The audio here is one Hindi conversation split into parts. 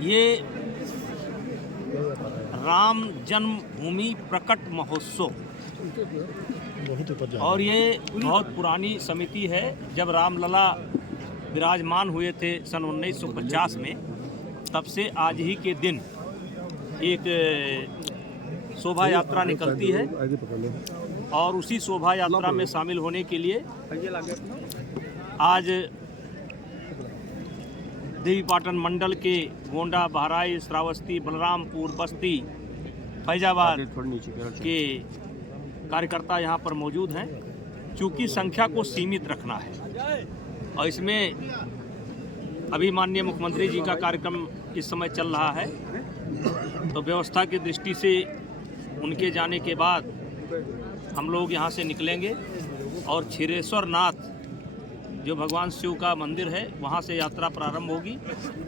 ये राम जन्मभूमि प्रकट महोत्सव और ये बहुत पुरानी समिति है। जब रामलला विराजमान हुए थे सन 1950 में, तब से आज ही के दिन एक शोभा यात्रा निकलती है और उसी शोभा यात्रा में शामिल होने के लिए आज देवीपाटन मंडल के गोंडा, बहराइच, श्रावस्ती, बलरामपुर, बस्ती, फैजाबाद के कार्यकर्ता यहाँ पर मौजूद हैं। चूँकि संख्या को सीमित रखना है और इसमें अभी माननीय मुख्यमंत्री जी का कार्यक्रम इस समय चल रहा है, तो व्यवस्था की दृष्टि से उनके जाने के बाद हम लोग यहाँ से निकलेंगे और क्षीरेश्वर नाथ जो भगवान शिव का मंदिर है वहाँ से यात्रा प्रारंभ होगी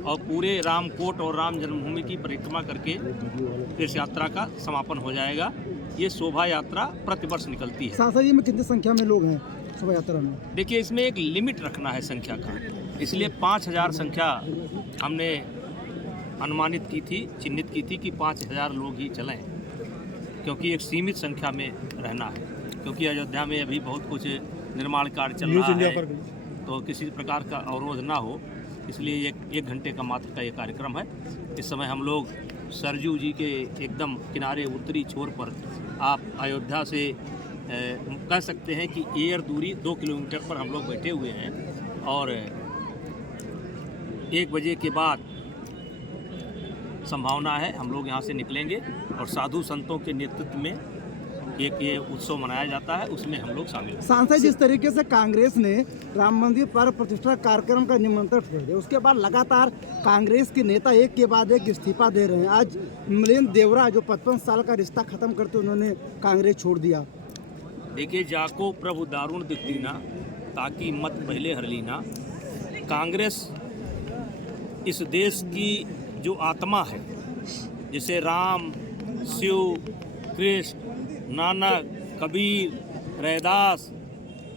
और पूरे रामकोट और राम जन्मभूमि की परिक्रमा करके इस यात्रा का समापन हो जाएगा। ये शोभा यात्रा प्रतिवर्ष निकलती है। सांसद जी में कितनी संख्या में लोग हैं शोभा यात्रा में? देखिए, इसमें एक लिमिट रखना है संख्या का, इसलिए 5000 संख्या हमने अनुमानित की थी, चिन्हित की थी कि 5000 लोग ही चलें, क्योंकि एक सीमित संख्या में रहना है। क्योंकि अयोध्या में अभी बहुत कुछ निर्माण कार्य चल रहा है, तो किसी प्रकार का अवरोध ना हो, इसलिए एक घंटे का मात्र का ये कार्यक्रम है। इस समय हम लोग सरजू जी के एकदम किनारे उत्तरी छोर पर, आप अयोध्या से कह सकते हैं कि एयर दूरी 2 किलोमीटर पर हम लोग बैठे हुए हैं और 1 बजे के बाद संभावना है हम लोग यहाँ से निकलेंगे और साधु संतों के नेतृत्व में एक ये उत्सव मनाया जाता है, उसमें हम लोग शामिल हैं। सांसद जिस तरीके से कांग्रेस ने राम मंदिर पर प्रतिष्ठा कार्यक्रम का निमंत्रण फेर दिया, उसके बाद लगातार कांग्रेस के नेता एक के बाद एक इस्तीफा दे रहे हैं। आज मलिन देवरा जो 55 साल का रिश्ता खत्म करते उन्होंने कांग्रेस छोड़ दिया। देखिए, जाको प्रभु दारुण दिखतीना ताकि मत पहले हर लीना। कांग्रेस इस देश की जो आत्मा है, जिसे राम, शिव, कृष्ण, नानक, कबीर, रैदास,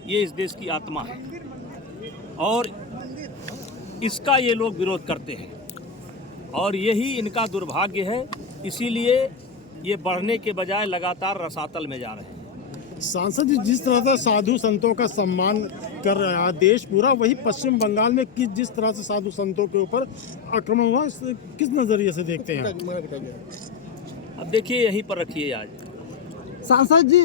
ये इस देश की आत्मा है और इसका ये लोग विरोध करते हैं और यही इनका दुर्भाग्य है। इसीलिए ये बढ़ने के बजाय लगातार रसातल में जा रहे हैं। सांसद जी, जिस तरह से साधु संतों का सम्मान कर रहा है देश पूरा, वही पश्चिम बंगाल में जिस तरह से साधु संतों के ऊपर आक्रमण हुआ, किस नजरिए से देखते हैं? अब देखिए, यहीं पर रखिए। आज सांसद जी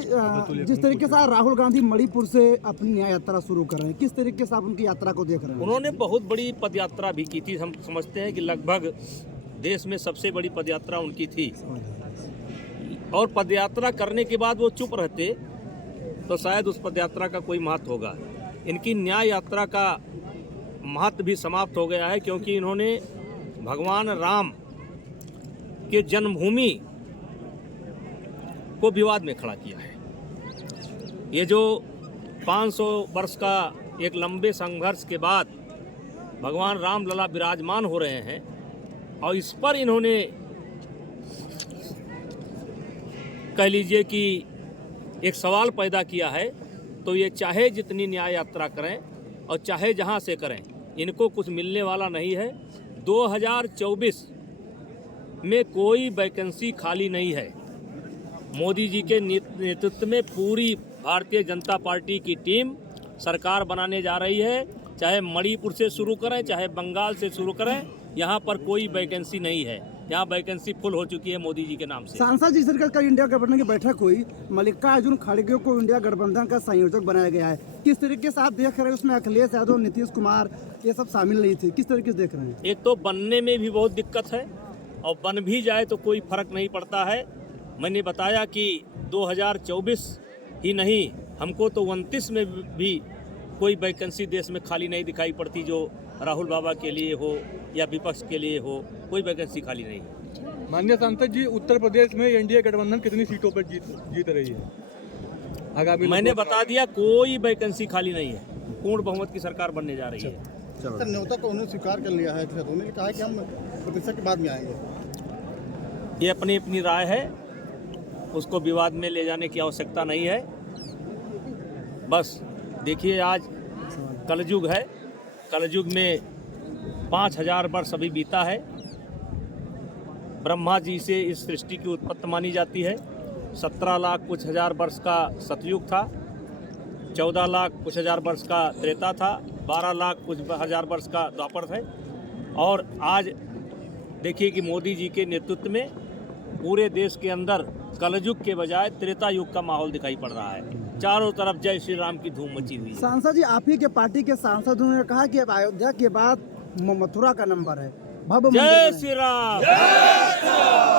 जिस तरीके से राहुल गांधी मणिपुर से अपनी न्याय यात्रा शुरू कर रहे हैं, किस तरीके से आप उनकी यात्रा को देख रहे हैं? उन्होंने बहुत बड़ी पदयात्रा भी की थी। हम समझते हैं कि लगभग देश में सबसे बड़ी पदयात्रा उनकी थी और पदयात्रा करने के बाद वो चुप रहते तो शायद उस पदयात्रा का कोई महत्व होगा। इनकी न्याय यात्रा का महत्व भी समाप्त हो गया है, क्योंकि इन्होंने भगवान राम के जन्मभूमि को विवाद में खड़ा किया है। ये जो 500 वर्ष का एक लंबे संघर्ष के बाद भगवान रामलला विराजमान हो रहे हैं और इस पर इन्होंने कह लीजिए कि एक सवाल पैदा किया है, तो ये चाहे जितनी न्याय यात्रा करें और चाहे जहां से करें, इनको कुछ मिलने वाला नहीं है। 2024 में कोई वैकेंसी खाली नहीं है। मोदी जी के नेतृत्व में पूरी भारतीय जनता पार्टी की टीम सरकार बनाने जा रही है। चाहे मणिपुर से शुरू करें, चाहे बंगाल से शुरू करें, यहाँ पर कोई वैकेंसी नहीं है। यहाँ वैकेंसी फुल हो चुकी है मोदी जी के नाम से। सांसद जी, सरकार का इंडिया गठबंधन की बैठक हुई, मल्लिकार्जुन खड़गे को इंडिया गठबंधन का संयोजक बनाया गया है। किस तरीके से आप देख रहे हैं? उसमें अखिलेश यादव, नीतीश कुमार ये सब शामिल नहीं थे, किस तरीके से देख रहे हैं? एक तो बनने में भी बहुत दिक्कत है और बन भी जाए तो कोई फर्क नहीं पड़ता है। मैंने बताया कि 2024 ही नहीं, हमको तो 29 में भी कोई वैकेंसी देश में खाली नहीं दिखाई पड़ती, जो राहुल बाबा के लिए हो या विपक्ष के लिए हो, कोई वैकेंसी खाली नहीं। माननीय सांसद जी, उत्तर प्रदेश में एनडीए गठबंधन कितनी सीटों पर जीत रही है आगामी? मैंने बता दिया, कोई वैकेंसी खाली नहीं है। पूर्ण बहुमत की सरकार बनने जा रही है। सर, न्योता को उन्होंने स्वीकार कर लिया है, उन्होंने कहा कि हम प्रतिशत के बाद में आएंगे। ये अपनी अपनी राय है, उसको विवाद में ले जाने की आवश्यकता नहीं है। बस देखिए, आज कलयुग है, कलयुग में 5000 वर्ष अभी बीता है ब्रह्मा जी से इस सृष्टि की उत्पत्ति मानी जाती है। 17 लाख कुछ हजार वर्ष का सतयुग था, 14 लाख कुछ हजार वर्ष का त्रेता था, 12 लाख कुछ हजार वर्ष का द्वापर है। और आज देखिए कि मोदी जी के नेतृत्व में पूरे देश के अंदर कलयुग के बजाय त्रेता युग का माहौल दिखाई पड़ रहा है। चारों तरफ जय श्री राम की धूम मची हुई है। सांसद जी, आप ही के पार्टी के सांसदों ने कहा कि अब अयोध्या के बाद मथुरा का नंबर है। भव्य जय मंदिर बने। श्री राम।